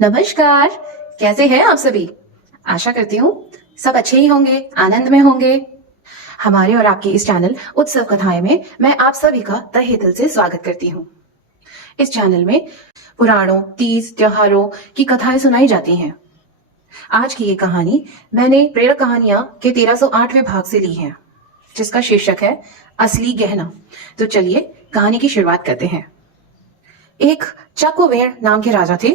नमस्कार। कैसे हैं आप सभी? आशा करती हूँ सब अच्छे ही होंगे, आनंद में होंगे। हमारे और आपके इस चैनल उत्सव कथाएं में मैं आप सभी का तहे दिल से स्वागत करती हूँ। इस चैनल में पुराणों, तीज, त्योहारों की कथाएं सुनाई जाती हैं। आज की ये कहानी मैंने प्रेरक कहानियां के 1308वें भाग से ली है, जिसका शीर्षक है असली गहना। तो चलिए कहानी की शुरुआत करते हैं। एक चक्रवेण नाम के राजा थे।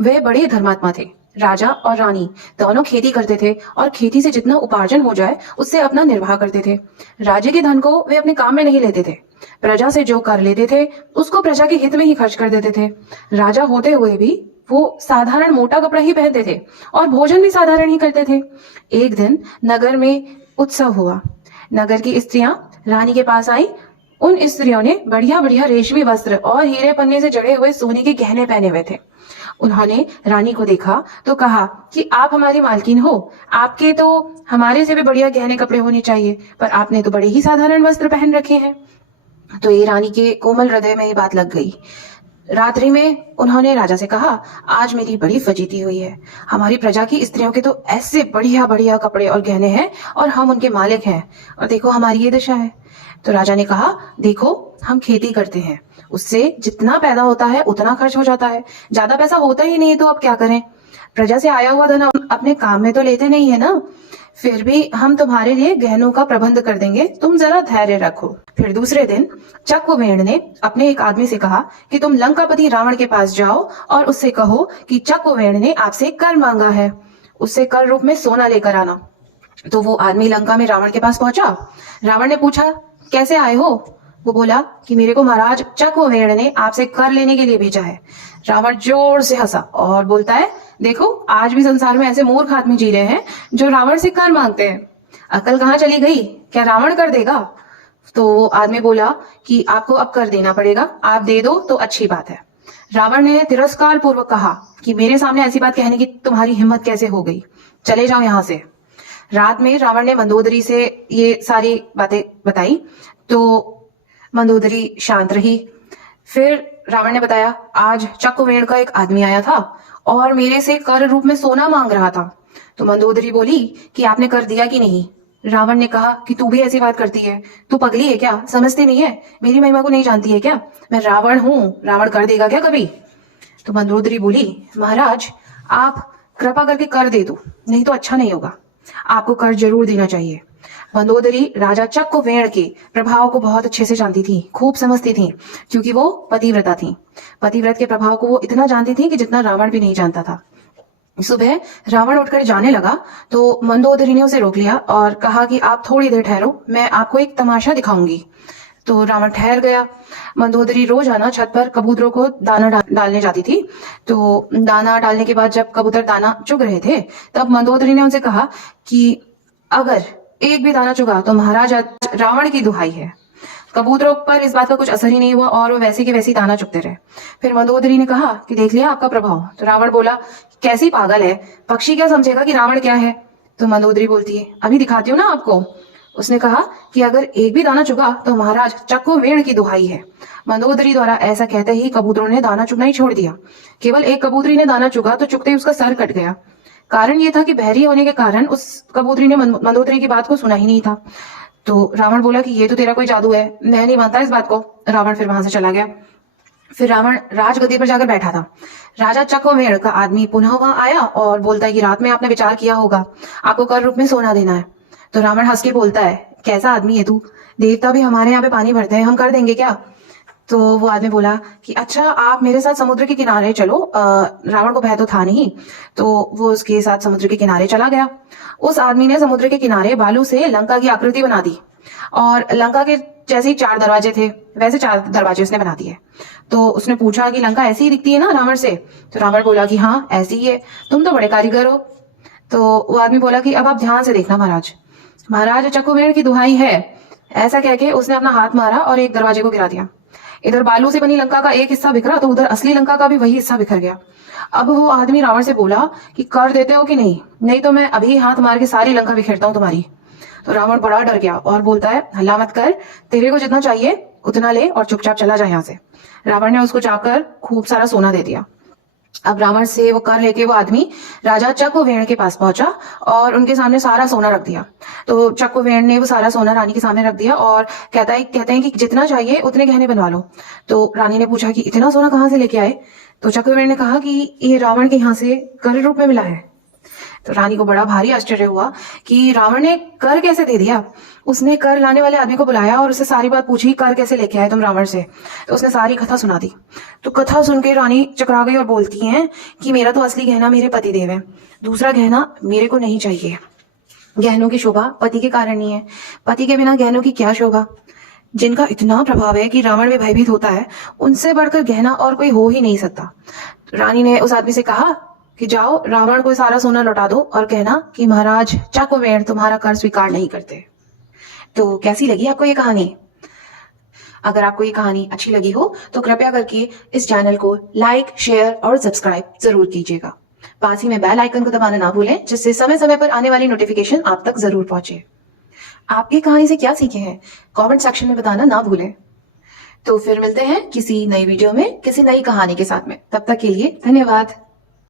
वे बड़े धर्मात्मा थे। राजा और रानी दोनों खेती करते थे और खेती से जितना उपार्जन हो जाए उससे अपना निर्वाह करते थे। राज्य के धन को वे अपने काम में नहीं लेते थे। प्रजा से जो कर लेते थे उसको प्रजा के हित में ही खर्च कर देते थे। राजा होते हुए भी वो साधारण मोटा कपड़ा ही पहनते थे और भोजन भी साधारण ही करते थे। एक दिन नगर में उत्सव हुआ। नगर की स्त्रियां रानी के पास आई। उन स्त्रियों ने बढ़िया बढ़िया रेशमी वस्त्र और हीरे पन्ने से जड़े हुए सोने के गहने पहने हुए थे। उन्होंने रानी को देखा तो कहा कि आप हमारी मालकिन हो, आपके तो हमारे से भी बढ़िया गहने कपड़े होने चाहिए, पर आपने तो बड़े ही साधारण वस्त्र पहन रखे हैं। तो ये रानी के कोमल हृदय में ये बात लग गई। रात्रि में उन्होंने राजा से कहा, आज मेरी बड़ी फजीती हुई है। हमारी प्रजा की स्त्रियों के तो ऐसे बढ़िया बढ़िया कपड़े और गहने हैं और हम उनके मालिक हैं, और देखो हमारी ये दशा है। तो राजा ने कहा, देखो हम खेती करते हैं, उससे जितना पैदा होता है उतना खर्च हो जाता है। ज्यादा पैसा होता ही नहीं तो अब क्या करें? प्रजा से आया हुआ धन हम अपने काम में तो लेते नहीं है ना। फिर भी हम तुम्हारे लिए गहनों का प्रबंध कर देंगे, तुम जरा धैर्य रखो। फिर दूसरे दिन चक्रवेण ने अपने एक आदमी से कहा कि तुम लंकापति रावण के पास जाओ और उससे कहो कि चक्रवेण ने आपसे कर मांगा है, उससे कर रूप में सोना लेकर आना। तो वो आदमी लंका में रावण के पास पहुंचा। रावण ने पूछा, कैसे आए हो? वो बोला कि मेरे को महाराज चक्रवेण ने आपसे कर लेने के लिए भेजा है। रावण जोर से हंसा और बोलता है, देखो आज भी संसार में ऐसे मूर्ख आदमी जी रहे हैं जो रावण से कर मांगते हैं। अकल कहाँ चली गई? क्या रावण कर देगा? तो वो आदमी बोला कि आपको अब कर देना पड़ेगा, आप दे दो तो अच्छी बात है। रावण ने तिरस्कार पूर्वक कहा कि मेरे सामने ऐसी बात कहने की तुम्हारी हिम्मत कैसे हो गई? चले जाओ यहां से। रात में रावण ने मंदोदरी से ये सारी बातें बताई तो मंदोदरी शांत रही। फिर रावण ने बताया, आज चक्रवेण का एक आदमी आया था और मेरे से कर रूप में सोना मांग रहा था। तो मंदोदरी बोली कि आपने कर दिया कि नहीं? रावण ने कहा कि तू भी ऐसी बात करती है, तू पगली है क्या? समझती नहीं है, मेरी महिमा को नहीं जानती है क्या? मैं रावण हूं, रावण कर देगा क्या कभी? तो मंदोदरी बोली, महाराज आप कृपा करके कर दे दो, नहीं तो अच्छा नहीं होगा। आपको कर जरूर देना चाहिए। मंदोदरी राजा चक्रवेण के प्रभाव को बहुत अच्छे से जानती थी, खूब समझती थी, क्योंकि वो पतिव्रता थी। पतिव्रत के प्रभाव को वो इतना जानती थी कि जितना रावण भी नहीं जानता था। सुबह रावण उठकर जाने लगा तो मंदोदरी ने उसे रोक लिया और कहा कि आप थोड़ी देर ठहरो, मैं आपको एक तमाशा दिखाऊंगी। तो रावण ठहर गया। मंदोदरी रोजाना छत पर कबूतरों को दाना डालने जाती थी। तो दाना डालने के बाद जब कबूतर दाना चुग रहे थे तब मंदोदरी ने उनसे कहा कि अगर एक भी दाना चुगा तो महाराज आज रावण की दुहाई है। कबूतरों पर इस बात का कुछ असर ही नहीं हुआ और वो वैसे के वैसे ही दाना चुगते रहे। फिर मंदोदरी ने कहा कि देख लिया आपका प्रभाव? तो रावण बोला, कैसी पागल है, पक्षी क्या समझेगा कि रावण क्या है? तो मंदोदरी बोलती है, अभी दिखाती हूँ ना आपको। उसने कहा कि अगर एक भी दाना चुगा तो महाराज चक्रवेण की दुहाई है। मंदोदरी द्वारा ऐसा कहते ही कबूतरों ने दाना चुगना ही छोड़ दिया। केवल एक कबूतरी ने दाना चुगा तो चुगते ही उसका सर कट गया। कारण ये था कि बहरी होने के कारण उस कबूतरी ने मंदोदरी की बात को सुना ही नहीं था। तो रावण बोला कि ये तो तेरा कोई जादू है, मैं नहीं मानता इस बात को। रावण फिर वहां से चला गया। फिर रावण राजगद्दी पर जाकर बैठा था। राजा चक्रवेण का आदमी पुनः वहां आया और बोलता है कि रात में आपने विचार किया होगा, आपको कर रूप में सोना देना है। तो रावण हंस के बोलता है, कैसा आदमी है तू? देवता भी हमारे यहाँ पे पानी भरते हैं, हम कर देंगे क्या? तो वो आदमी बोला कि अच्छा आप मेरे साथ समुद्र के किनारे चलो। रावण को भय तो था नहीं, तो वो उसके साथ समुद्र के किनारे चला गया। उस आदमी ने समुद्र के किनारे बालू से लंका की आकृति बना दी और लंका के जैसे ही 4 दरवाजे थे वैसे 4 दरवाजे उसने बना दिए। तो उसने पूछा कि लंका ऐसी ही दिखती है ना रावण से? तो रावण बोला कि हाँ ऐसी ही है, तुम तो बड़े कारीगर हो। तो वो आदमी बोला कि अब आप ध्यान से देखना महाराज, महाराज चक्रवेण की दुहाई है। ऐसा कह के उसने अपना हाथ मारा और एक दरवाजे को गिरा दिया। इधर बालू से बनी लंका का एक हिस्सा बिखरा तो उधर असली लंका का भी वही हिस्सा बिखर गया। अब वो आदमी रावण से बोला कि कर देते हो कि नहीं, नहीं तो मैं अभी हाथ मार के सारी लंका बिखेरता हूँ तुम्हारी। तो रावण बड़ा डर गया और बोलता है, हल्ला मत कर, तेरे को जितना चाहिए उतना ले और चुपचाप चला जा यहाँ से। रावण ने उसको जाकर खूब सारा सोना दे दिया। अब रावण से वो कर लेके वो आदमी राजा चक्रवेण के पास पहुंचा और उनके सामने सारा सोना रख दिया। तो चक्रवेण ने वो सारा सोना रानी के सामने रख दिया और कहते हैं कि जितना चाहिए उतने गहने बनवा लो। तो रानी ने पूछा कि इतना सोना कहाँ से लेके आए? तो चक्रवेण ने कहा कि ये रावण के यहाँ से कर रूप में मिला है। तो रानी को बड़ा भारी आश्चर्य हुआ कि रावण ने कर कैसे दे दिया। उसने कर लाने वाले आदमी को बुलाया और उससे सारी बात पूछी, कर कैसे लेके आए तुम रावण से? तो उसने सारी कथा सुना दी। तो कथा सुन के रानी चकरा गई और बोलती हैं कि मेरा तो असली गहना मेरे पति देव है, दूसरा गहना मेरे को नहीं चाहिए। गहनों की शोभा पति के कारण ही है, पति के बिना गहनों की क्या शोभा। जिनका इतना प्रभाव है कि रावण में भयभीत होता है, उनसे बढ़कर गहना और कोई हो ही नहीं सकता। रानी ने उस आदमी से कहा कि जाओ रावण को सारा सोना लौटा दो और कहना कि महाराज चक्रवेण तुम्हारा कर स्वीकार नहीं करते। तो कैसी लगी आपको ये कहानी? अगर आपको ये कहानी अच्छी लगी हो तो कृपया करके इस चैनल को लाइक, शेयर और सब्सक्राइब जरूर कीजिएगा। पास ही में बेल आइकन को दबाना ना भूलें, जिससे समय समय पर आने वाली नोटिफिकेशन आप तक जरूर पहुंचे। आप ये कहानी से क्या सीखे हैं कमेंट सेक्शन में बताना ना भूलें। तो फिर मिलते हैं किसी नई वीडियो में किसी नई कहानी के साथ में। तब तक के लिए धन्यवाद।